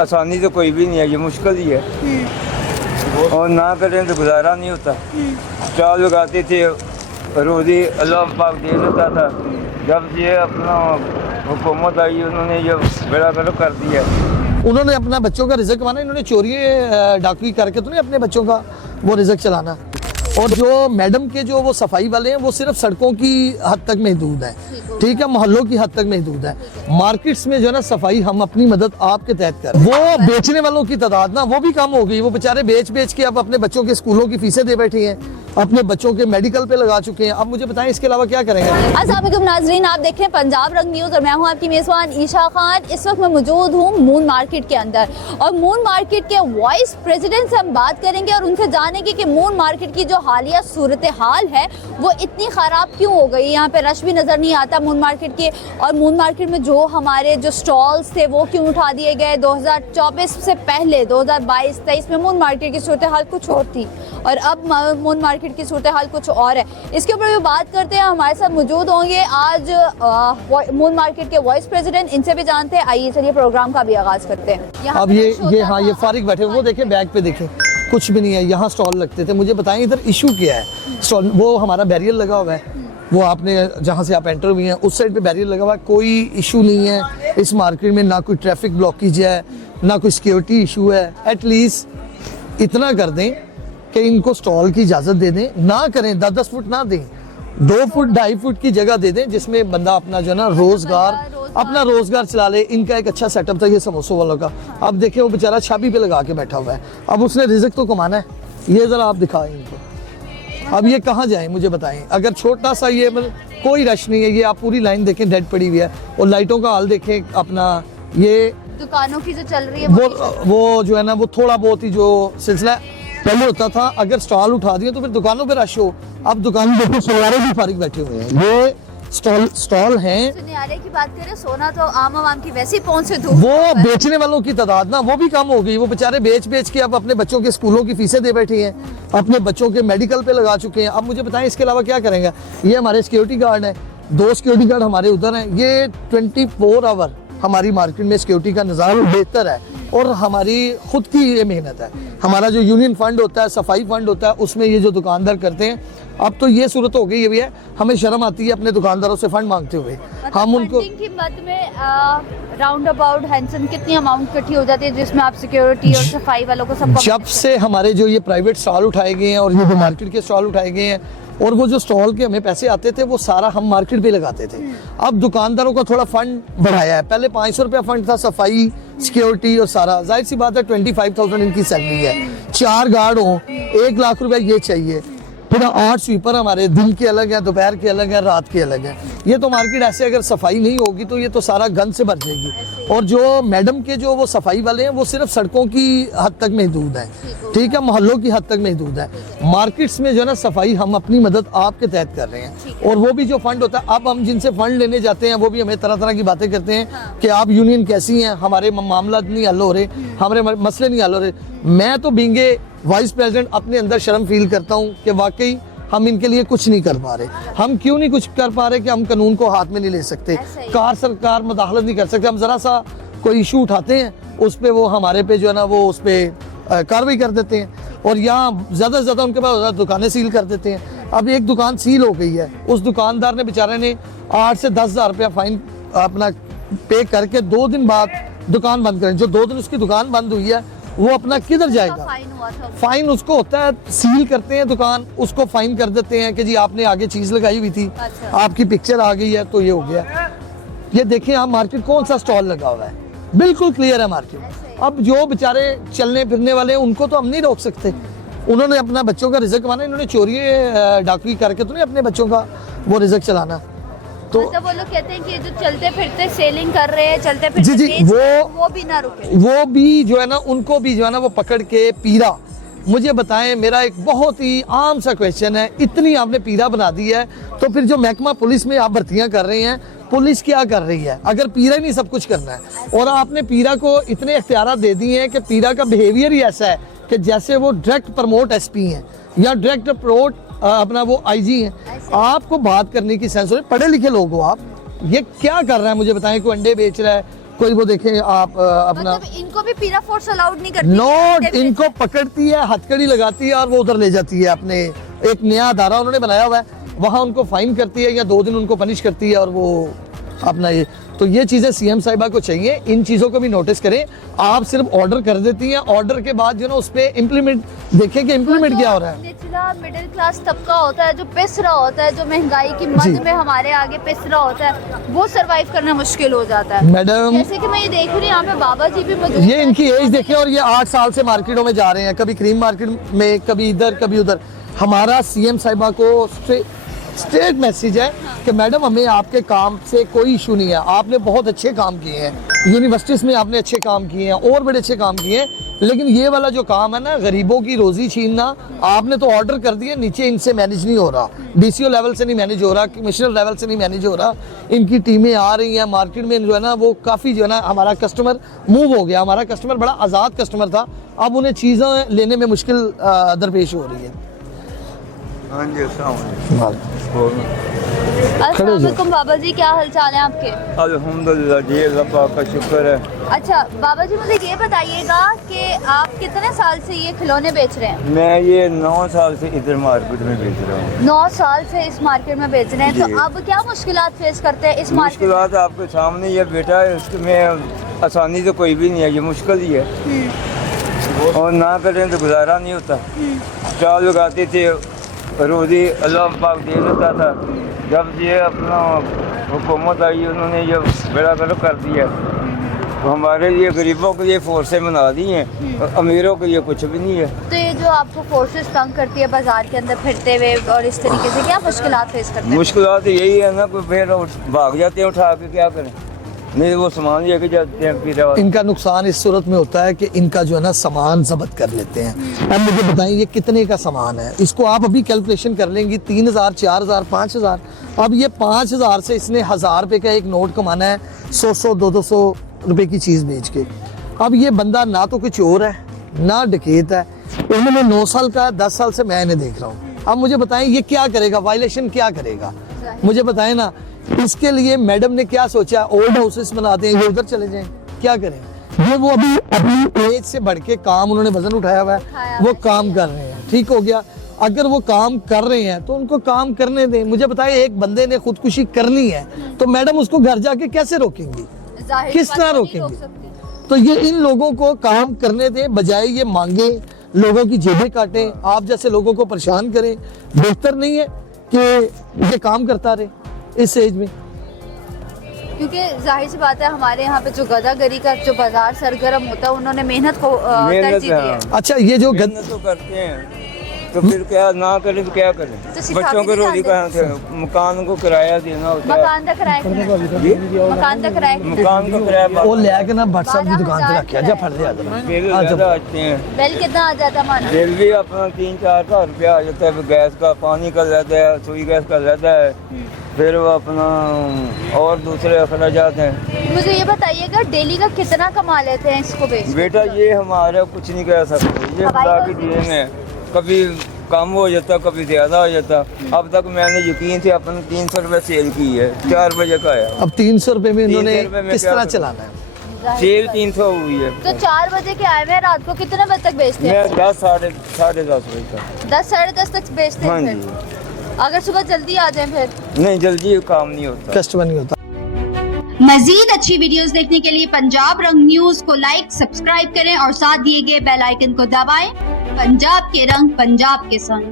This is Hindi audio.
आसानी तो कोई भी नहीं है, ये मुश्किल ही है और ना करें तो गुजारा नहीं होता। स्टॉल लगाते थे, रोजी अल्लाह पाक दे देता था। जब ये अपना हुकूमत आई उन्होंने ये बेड़ा गर्क कर दिया। उन्होंने अपना बच्चों का रिजक कमाना, इन्होंने चोरी डाकवी करके तो नहीं अपने बच्चों का वो रिजक चलाना। और जो मैडम के जो वो सफाई वाले हैं वो सिर्फ सड़कों की हद तक महदूद है, ठीक है, मोहल्लों की हद तक महदूद है। मार्केट्स में जो है ना सफाई हम अपनी मदद आपके तहत कर। वो बेचने वालों की तादाद ना वो भी कम हो गई, वो बेचारे बेच बेच के अब अपने बच्चों के स्कूलों की फीसें दे बैठे हैं, अपने बच्चों के मेडिकल पे लगा चुके हैं। अब मुझे बताएं इसके अलावा क्या करेंगे। अस्सलाम वालेकुम नाज़रीन, आप देख रहे हैं पंजाब रंग न्यूज़ और मैं हूं आपकी मेज़बान ईशा खान। इस वक्त मैं मौजूद हूं मून मार्केट के अंदर और मून मार्केट के वाइस प्रेसिडेंट से हम बात करेंगे और उनसे जानेंगे कि मून मार्केट की जो हालिया सूरत हाल है वो इतनी ख़राब क्यों हो गई। यहाँ पे रश भी नज़र नहीं आता मून मार्केट के, और मून मार्केट में जो हमारे जो स्टॉल्स थे वो क्यों उठा दिए गए। 2024 से पहले 2022-23 में मून मार्केट की सूरत हाल कुछ और थी और अब मून मार्केट की सूरत हाल कुछ और है। इसके ऊपर भी बात करते हैं। हमारे साथ मौजूद होंगे आज मून मार्केट के वाइस प्रेसिडेंट, इनसे भी जानते हैं। आइए चलिए प्रोग्राम का भी आगाज करते हैं। अब ये हाँ ये फारिग बैठे, वो देखें बैग पे देखें कुछ भी नहीं है। यहाँ स्टॉल लगते थे, मुझे बताएं इधर इशू क्या है। स्टॉल वो हमारा बैरियर लगा हुआ है, वो आपने जहाँ से आप एंटर हुई हैं उस साइड पे बैरियर लगा हुआ है, कोई इशू नहीं है इस मार्केट में, ना कोई ट्रैफिक ब्लॉकेज है ना कोई सिक्योरिटी इशू है। एटलीस्ट इतना कर दें कि इनको स्टॉल की इजाज़त दे दें, ना करें 10-10 फुट ना दें, 2 फुट 2.5 फुट की जगह दे दें जिसमें बंदा अपना जो है ना अपना रोजगार चला ले। इनका एक अच्छा सेटअप था ये समोसों वालों का। अब देखें वो बेचारा छाबी पे लगा के बैठा हुआ है, अब उसने रिज़्क तो कमाना है। ये ज़रा आप दिखाएं इनको, अब ये कहाँ जाएं मुझे बताएं। अगर छोटा सा ये कोई रश नहीं है, ये आप पूरी लाइन देखें डेड पड़ी हुई है और लाइटों का हाल देखें अपना। ये दुकानों की जो चल रही है वो जो है ना वो थोड़ा बहुत ही जो सिलसिला पहले होता था, अगर स्टॉल उठा दिए तो फिर दुकानों पे रश हो। अब दुकान देखो सोनारे भी फारिग बैठे हुए हैं, ये स्टॉल हैं। सुनियारे की बात करें, सोना तो आम आवाम की वैसी पहुंच से दूर, वो बेचने वालों की तादाद ना वो भी कम हो गई। वो बेचारे बेच बेच के अब अपने बच्चों के स्कूलों की फीसें दे बैठे हैं, अपने बच्चों के मेडिकल पे लगा चुके हैं। अब मुझे बताएं इसके अलावा क्या करेंगे। ये हमारे सिक्योरिटी गार्ड हैं, 2 सिक्योरिटी गार्ड हमारे उधर हैं। ये 24 आवर हमारी मार्केट में सिक्योरिटी का निज़ाम बेहतर है और हमारी खुद की ये मेहनत है। हमारा जो यूनियन फंड होता है, सफाई फंड होता है, उसमें ये जो दुकानदार करते हैं। अब तो ये सूरत हो गई है, हमें शर्म आती है अपने दुकानदारों से फंड मांगते हुए। हम उनको की मद में राउंड अबाउट हैंडसम कितनी अमाउंट इकट्ठी हो जाती है जिसमें आप सिक्योरिटी और सफाई वालों को सब। जब से हमारे जो ये प्राइवेट स्टॉल उठाए गए हैं और ये जो मार्केट के स्टॉल उठाए गए हैं और वो जो स्टॉल के हमें पैसे आते थे वो सारा हम मार्केट पे लगाते थे। अब दुकानदारों का थोड़ा फंड बढ़ाया है, पहले 500 रुपया फंड था, सफाई सिक्योरिटी और सारा। जाहिर सी बात है 25,000 इनकी सैलरी है, 4 गार्ड हो, 1 लाख रुपया ये चाहिए, फिर 8 स्वीपर हमारे दिन के अलग है, दोपहर के अलग है, रात के अलग है। ये तो मार्केट ऐसे अगर सफाई नहीं होगी तो ये तो सारा गंद से भर जाएगी। और जो मैडम के जो वो सफाई वाले हैं वो सिर्फ सड़कों की हद तक महदूद है, ठीक है, मोहल्लों की हद तक महदूद है। मार्केट्स में जो है ना सफाई हम अपनी मदद आपके तहत कर रहे हैं और वो भी जो फंड होता है। अब हम जिनसे फंड लेने जाते हैं वो भी हमें तरह तरह की बातें करते हैं कि आप यूनियन कैसी हैं, हमारे मामला नहीं हल हो रहे, हमारे मसले नहीं हल हो रहे। मैं तो बींगे वाइस प्रेसिडेंट अपने अंदर शर्म फील करता हूँ कि वाकई हम इनके लिए कुछ नहीं कर पा रहे। हम क्यों नहीं कुछ कर पा रहे कि हम कानून को हाथ में नहीं ले सकते, सरकार मदाखलत नहीं कर सकते। हम जरा सा कोई इशू उठाते हैं उस पे वो हमारे पे जो है ना वो उस पर कार्रवाई कर देते हैं और यहाँ ज़्यादा से ज़्यादा उनके पास दुकानें सील कर देते हैं। अब एक दुकान सील हो गई है, उस दुकानदार ने बेचारे ने 8 से 10 हज़ार रुपया फाइन अपना पे करके 2 दिन बाद दुकान बंद करें। जो 2 दिन उसकी दुकान बंद हुई है वो अपना किधर जाएगा। फाइन उसको होता है, सील करते हैं दुकान, उसको फाइन कर देते हैं कि जी आपने आगे चीज लगाई हुई थी, आपकी पिक्चर आ गई है तो ये हो गया। ये देखें आप मार्केट कौन सा स्टॉल लगा हुआ है, बिल्कुल क्लियर है मार्केट। अब जो बेचारे चलने फिरने वाले हैं उनको तो हम नहीं रोक सकते, उन्होंने अपना बच्चों का रिजक कमाना, इन्होंने चोरी डाकवी करके तो नहीं अपने बच्चों का वो रिजक चलाना। तो वो लोग कहते हैं कि जो चलते फिरते सेलिंग कर रहे हैं, चलते फिरते जी वो भी ना रुके, वो भी जो है ना उनको भी जो है ना वो पकड़ के पीरा। मुझे बताएं, मेरा एक बहुत ही आम सा क्वेश्चन है, इतनी आपने पीरा बना दी है तो फिर जो महकमा पुलिस में आप भर्तियां कर रहे हैं, पुलिस क्या कर रही है अगर पीरा ही नहीं सब कुछ करना है। और आपने पीरा को इतने इख्तियार दे दिए हैं कि पीरा का बिहेवियर ही ऐसा है कि जैसे वो डायरेक्ट प्रमोट एसपी हैं या डायरेक्ट प्रमोट अपना वो आईजी हैं। आपको बात करने की सेंस हो, पढ़े लिखे लोग हो आप, ये क्या कर रहा है मुझे बताएं। कोई अंडे बेच रहा है, कोई वो देखें आप अपना मतलब इनको भी पीरा फोर्स अलाउड नहीं करती? नोट इनको पकड़ती है, हथकड़ी लगाती है और वो उधर ले जाती है। अपने एक नया अदारा उन्होंने बनाया हुआ है, वहाँ उनको फाइन करती है या 2 दिन उनको पनिश करती है और वो अपना ये। तो ये चीज़ें सीएम साहिबा को चाहिए, इन चीज़ों को भी नोटिस करें। आप सिर्फ ऑर्डर कर देती हैं, ऑर्डर के बाद जो ना उस पर इम्प्लीमेंट देखें कि इम्प्लीमेंट क्या हो रहा है। निचला मिडिल क्लास तबका होता है जो पिस रहा होता है, जो महंगाई की मद में हमारे आगे पिस रहा होता है, वो सरवाइव करना मुश्किल हो जाता है। मैडम जैसे कि मैं ये देख रही हूँ यहाँ पे बाबा जी भी मौजूद ये हैं। इनकी एज देखें और ये 8 साल से मार्केटों में जा रहे हैं, कभी क्रीम मार्केट में, कभी इधर कभी उधर। हमारा सीएम साहिबा को स्ट्रेट मैसेज है कि मैडम हमें आपके काम से कोई इशू नहीं है, आपने बहुत अच्छे काम किए हैं, यूनिवर्सिटीज़ में आपने अच्छे काम किए हैं और बड़े अच्छे काम किए हैं, लेकिन ये वाला जो काम है ना, गरीबों की रोजी छीनना, आपने तो ऑर्डर कर दिया, नीचे इनसे मैनेज नहीं हो रहा, डीसीओ लेवल से नहीं मैनेज हो रहा, कमिश्नर लेवल से नहीं मैनेज हो रहा। इनकी टीमें आ रही हैं मार्केट में, जो है ना वो काफ़ी जो है ना, हमारा कस्टमर मूव हो गया। हमारा कस्टमर बड़ा आज़ाद कस्टमर था, अब उन्हें चीज़ें लेने में मुश्किल दरपेश हो रही है। हाँ जी, अस्सलाम अस्सलाम वालेकुम बाबा जी, क्या हाल चाल है आपके? अल्हम्दुलिल्लाह जी, अल्लाह पाक का शुक्र है। अच्छा बाबा जी, मुझे ये बताइएगा कि आप कितने साल से ये खिलौने बेच रहे हैं? मैं ये 9 साल से इधर मार्केट में बेच रहा हूँ। 9 साल से इस मार्केट में बेच रहे हैं, जी। तो अब क्या मुश्किलात फेस करते हैं इस मार्केट में? मुश्किलात आपके सामने ये बेटा है, इसमें आसानी तो कोई भी नहीं है, ये मुश्किल ही है और ना करें तो गुजारा नहीं होता। स्टॉल लगाते थे, रोज़ी अल्लाह पाक दे देता था। जब ये अपना हुकूमत आई, उन्होंने ये बेड़ा गर्क कर दिया, तो हमारे लिए गरीबों के लिए फोर्सें बना दी हैं और अमीरों के लिए कुछ भी नहीं है। तो ये जो आपको फोर्सेस तंग करती है बाजार के अंदर फिरते हुए और इस तरीके से, क्या मुश्किलात फेस करते हैं? मुश्किलात यही है ना, कोई फिर भाग जाते हैं उठा के, क्या करें, नहीं वो सामान लेके जाते हैं फिर। इनका नुकसान इस सूरत में होता है कि इनका जो है ना सामान जब्त कर लेते हैं। अब मुझे बताएं ये कितने का सामान है, इसको आप अभी कैलकुलेशन कर लेंगी, 3000, 4000, 5000। अब ये 5000 से इसने 1000 रुपये का एक नोट कमाना है, 100, 200 रुपए की चीज़ बेच के। अब ये बंदा ना तो कुछ और है ना डकैत है, इन्होंने 9 साल का, 10 साल से मैं इन्हें देख रहा हूँ। अब मुझे बताएं ये क्या करेगा, वायलेशन क्या करेगा, मुझे बताएं ना। इसके लिए मैडम ने क्या सोचा, ओल्ड हाउसेस बनाते हैं, ये उधर चले जाएं, क्या करें? ये वो अभी अपनी एज से बढ़ के काम, उन्होंने वजन उठाया हुआ है, वो काम कर रहे हैं, ठीक हो गया। अगर वो काम कर रहे हैं तो उनको काम करने दें। मुझे बताएं एक बंदे ने खुदकुशी करनी है तो मैडम उसको घर जाके कैसे रोकेंगी, किस तरह रोकेंगे? तो ये इन लोगों को काम करने दें, बजाय ये मांगे, लोगों की जेबें काटें, आप जैसे लोगों को परेशान करें। बेहतर नहीं है कि ये काम करता रहे इस एज में? क्योंकि जाहिर सी बात है, हमारे यहाँ पे जो गदागरी का जो बाजार सरगर्म होता है, उन्होंने मेहनत को तरजीह दी है। अच्छा, ये जो मेहनत तो करते हैं तो फिर क्या ना करें तो क्या करें? तो सिखा बच्चों के को रोजी नहीं कहाँ से, मकान को किराया देना होता है, मकान का किराया कितना? जी? मकान का किराया कितना? मकान का किराया वो ले आके ना भट्ट साहब की दुकान पे रखा, जा फट दिया बिल ज्यादा आते हैं। बिल कितना आ जाता है माना? बिल भी अपना 3-4 हज़ार रुपया आ जाता है, गैस का, पानी का रहता है, सुई गैस का रहता है, फिर वो अपना और दूसरे अखराजात हैं। मुझे ये बताइएगा डेली का कितना कमा लेते हैं इसको बेच? बेटा ये हमारा कुछ नहीं कह सकते, ये खुदा की देन है, कभी कम हो जाता, कभी ज्यादा हो जाता। अब तक मैंने यकीन से अपने 300 रुपये सेल की है, 4 बजे का है। अब 300 रुपये में इन्होंने 300 रुपये में किस क्या तरह करूं? चलाना है? सेल 300 हुई है। तो 4 बजे के आए हुए, रात को कितने बजे तक बेचते हैं? मैं 10 साढ़े 10 बजे तक। 10 साढ़े 10 तक बेचते हाँ हैं जी। फिर? अगर सुबह जल्दी आ जाए फिर? नहीं, जल्दी काम नहीं होता। कस्टमर नहीं होता। मजीद अच्छी वीडियोस देखने के लिए पंजाब रंग न्यूज को लाइक, सब्सक्राइब करें और साथ दिए गए बेल आइकन को दबाएं। पंजाब के रंग, पंजाब के संग।